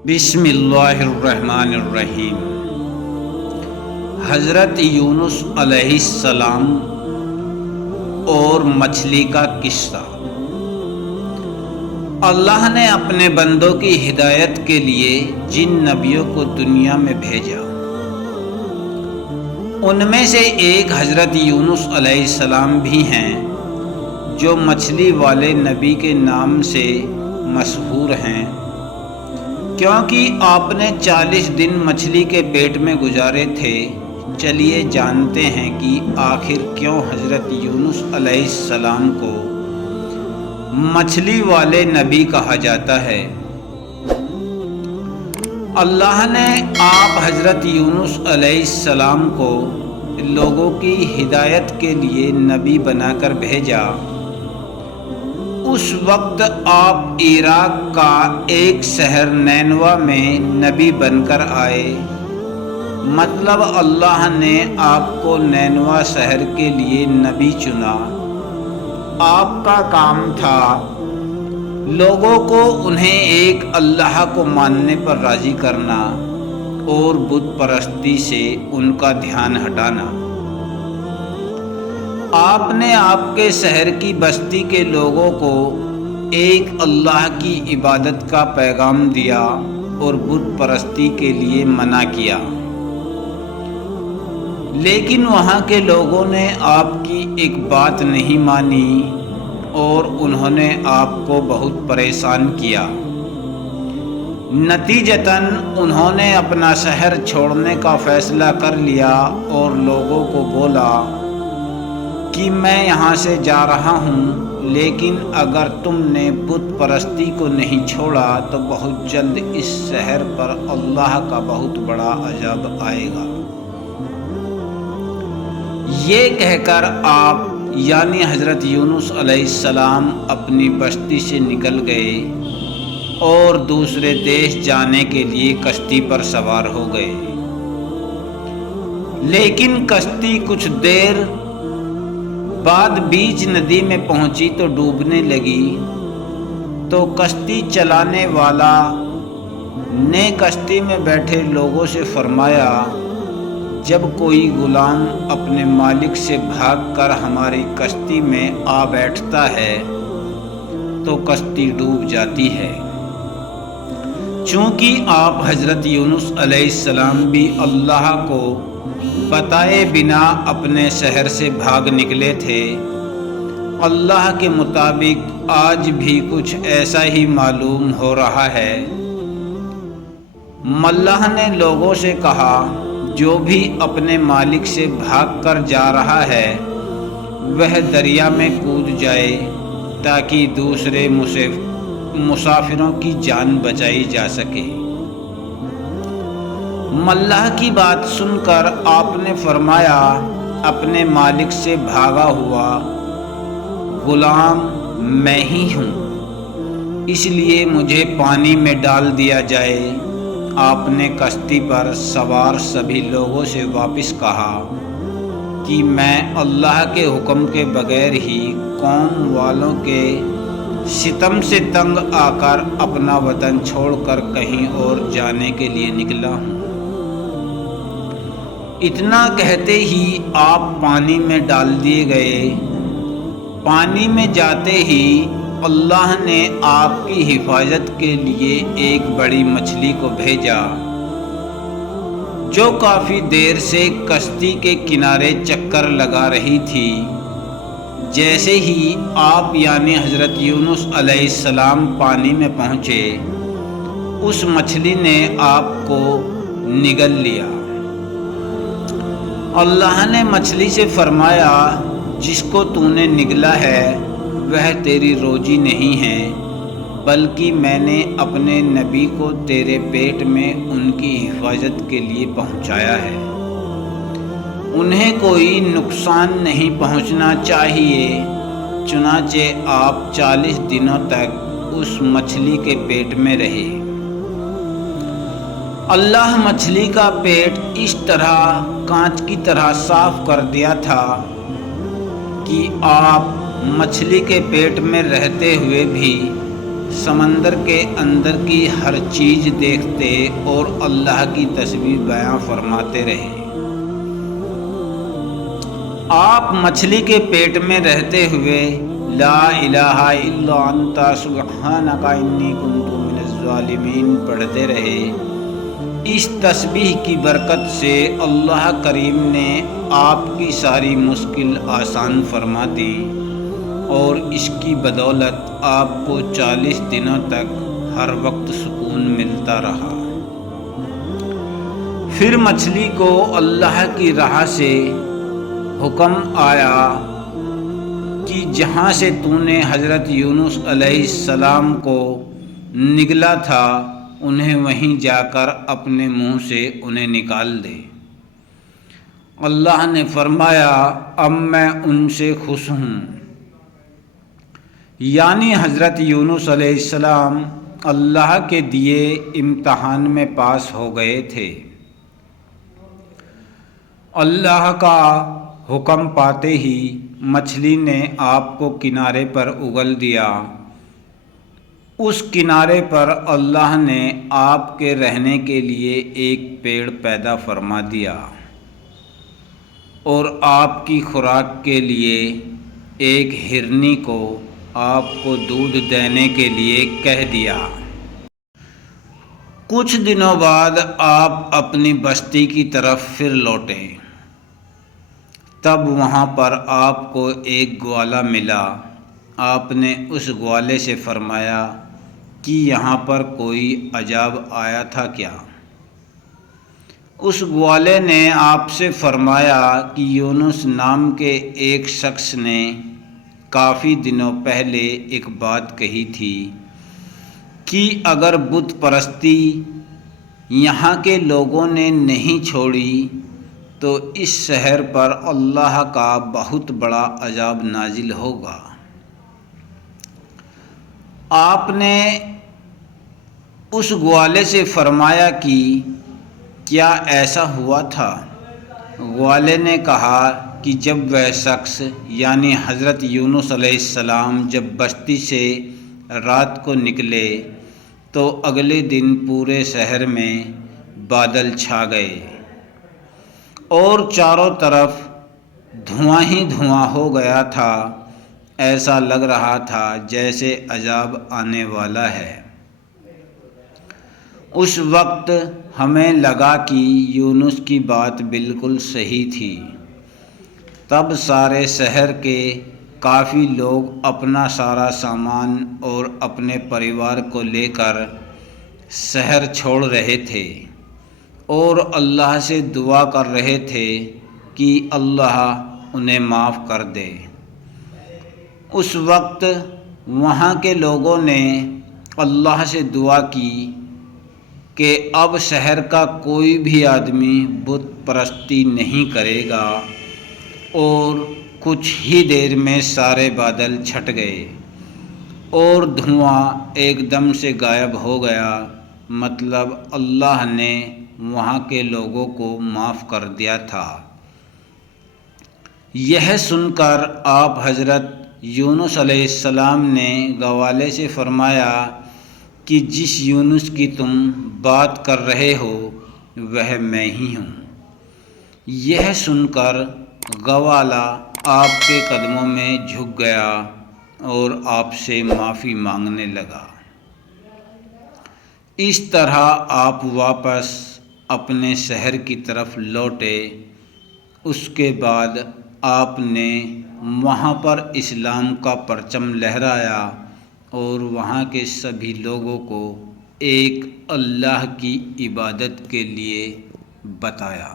बिस्मिल्लाहिर्रहमानिर्रहीम। हज़रत यूनुस अलैहिस्सलाम और मछली का किस्सा। अल्लाह ने अपने बंदों की हिदायत के लिए जिन नबियों को दुनिया में भेजा, उनमें से एक हज़रत यूनुस अलैहिस्सलाम भी हैं, जो मछली वाले नबी के नाम से मशहूर हैं, क्योंकि आपने 40 दिन मछली के पेट में गुजारे थे। चलिए जानते हैं कि आखिर क्यों हज़रत यूनुस अलैहिस्सलाम को मछली वाले नबी कहा जाता है। अल्लाह ने आप हज़रत यूनुस अलैहिस्सलाम को लोगों की हिदायत के लिए नबी बनाकर भेजा। उस वक्त आप इराक का एक शहर नैनवा में नबी बनकर आए। मतलब अल्लाह ने आपको नैनवा शहर के लिए नबी चुना। आपका काम था लोगों को उन्हें एक अल्लाह को मानने पर राज़ी करना और बुत परस्ती से उनका ध्यान हटाना। आपने आपके शहर की बस्ती के लोगों को एक अल्लाह की इबादत का पैगाम दिया और बुत परस्ती के लिए मना किया। लेकिन वहाँ के लोगों ने आपकी एक बात नहीं मानी और उन्होंने आपको बहुत परेशान किया। नतीजतन उन्होंने अपना शहर छोड़ने का फ़ैसला कर लिया और लोगों को बोला कि मैं यहाँ से जा रहा हूँ, लेकिन अगर तुमने बुत परस्ती को नहीं छोड़ा तो बहुत जल्द इस शहर पर अल्लाह का बहुत बड़ा अज़ाब आएगा। ये कहकर आप यानी हज़रत यूनुस अलैहिस्सलाम अपनी बस्ती से निकल गए और दूसरे देश जाने के लिए कश्ती पर सवार हो गए। लेकिन कश्ती कुछ देर बाद बीच नदी में पहुंची तो डूबने लगी। तो कश्ती चलाने वाला ने कश्ती में बैठे लोगों से फरमाया, जब कोई गुलाम अपने मालिक से भागकर हमारी कश्ती में आ बैठता है तो कश्ती डूब जाती है। चूँकि आप हज़रत यूनुस अलैहिस्सलाम भी अल्लाह को बताए बिना अपने शहर से भाग निकले थे, अल्लाह के मुताबिक आज भी कुछ ऐसा ही मालूम हो रहा है। मल्लाह ने लोगों से कहा, जो भी अपने मालिक से भागकर जा रहा है वह दरिया में कूद जाए ताकि दूसरे मुसाफिरों की जान बचाई जा सके। मल्लाह की बात सुनकर आपने फरमाया, अपने मालिक से भागा हुआ गुलाम मैं ही हूँ, इसलिए मुझे पानी में डाल दिया जाए। आपने कश्ती पर सवार सभी लोगों से वापस कहा कि मैं अल्लाह के हुक्म के बगैर ही कौम वालों के सितम से तंग आकर अपना वतन छोड़कर कहीं और जाने के लिए निकला हूँ। इतना कहते ही आप पानी में डाल दिए गए। पानी में जाते ही अल्लाह ने आपकी हिफाजत के लिए एक बड़ी मछली को भेजा, जो काफ़ी देर से कश्ती के किनारे चक्कर लगा रही थी। जैसे ही आप यानी हज़रत यूनुस अलैहिस्सलाम पानी में पहुँचे, उस मछली ने आपको निगल लिया। अल्लाह ने मछली से फरमाया, जिसको तूने निगला है वह तेरी रोजी नहीं है, बल्कि मैंने अपने नबी को तेरे पेट में उनकी हिफाजत के लिए पहुंचाया है। उन्हें कोई नुकसान नहीं पहुंचना चाहिए। चुनाचे आप 40 दिनों तक उस मछली के पेट में रहे। अल्लाह मछली का पेट इस तरह कांच की तरह साफ कर दिया था कि आप मछली के पेट में रहते हुए भी سمندر کے اندر کی ہر چیز دیکھتے اور اللہ کی تسبیح بیان فرماتے رہے۔ آپ مچھلی کے پیٹ میں رہتے ہوئے لا الہ الا انت سبحانک انی کنت من الظالمین پڑھتے رہے۔ اس تسبیح کی برکت سے اللہ کریم نے آپ کی ساری مشکل آسان فرما دی اور اس کی بدولت آپ کو 40 دنوں تک ہر وقت سکون ملتا رہا۔ پھر مچھلی کو اللہ کی راہ سے حکم آیا کہ جہاں سے تو نے حضرت یونس علیہ السلام کو نگلا تھا انہیں وہیں جا کر اپنے منہ سے انہیں نکال دے۔ اللہ نے فرمایا اب میں ان سے خوش ہوں، یعنی حضرت یونس علیہ السلام اللہ کے دیے امتحان میں پاس ہو گئے تھے۔ اللہ کا حکم پاتے ہی مچھلی نے آپ کو کنارے پر اگل دیا۔ اس کنارے پر اللہ نے آپ کے رہنے کے لیے ایک پیڑ پیدا فرما دیا اور آپ کی خوراک کے لیے ایک ہرنی کو آپ کو دودھ دینے کے لیے کہہ دیا۔ کچھ دنوں بعد آپ اپنی بستی کی طرف پھر لوٹے۔ تب وہاں پر آپ کو ایک گوالا ملا۔ آپ نے اس گوالے سے فرمایا کہ یہاں پر کوئی عذاب آیا تھا کیا؟ اس گوالے نے آپ سے فرمایا کہ یونس نام کے ایک شخص نے کافی دنوں پہلے ایک بات کہی تھی کہ اگر بت پرستی یہاں کے لوگوں نے نہیں چھوڑی تو اس شہر پر اللہ کا بہت بڑا عذاب نازل ہوگا۔ آپ نے اس گوالے سے فرمایا کہ کیا ایسا ہوا تھا؟ گوالے نے کہا کہ جب وہ شخص یعنی حضرت یونس علیہ السلام جب بستی سے رات کو نکلے تو اگلے دن پورے شہر میں بادل چھا گئے اور چاروں طرف دھواں ہی دھواں ہو گیا تھا۔ ایسا لگ رہا تھا جیسے عذاب آنے والا ہے۔ اس وقت ہمیں لگا کہ یونس کی بات بالکل صحیح تھی۔ تب سارے شہر کے کافی لوگ اپنا سارا سامان اور اپنے پریوار کو لے کر شہر چھوڑ رہے تھے اور اللہ سے دعا کر رہے تھے کہ اللہ انہیں معاف کر دے۔ اس وقت وہاں کے لوگوں نے اللہ سے دعا کی کہ اب شہر کا کوئی بھی آدمی بت پرستی نہیں کرے گا، اور کچھ ہی دیر میں سارے بادل چھٹ گئے اور دھواں ایک دم سے غائب ہو گیا، مطلب اللہ نے وہاں کے لوگوں کو معاف کر دیا تھا۔ یہ سن کر آپ حضرت یونس علیہ السلام نے گوالے سے فرمایا کہ جس یونس کی تم بات کر رہے ہو وہ میں ہی ہوں۔ یہ سن کر گوالا آپ کے قدموں میں جھک گیا اور آپ سے معافی مانگنے لگا۔ اس طرح آپ واپس اپنے شہر کی طرف لوٹے۔ اس کے بعد آپ نے وہاں پر اسلام کا پرچم لہرایا اور وہاں کے سبھی لوگوں کو ایک اللہ کی عبادت کے لیے بتایا۔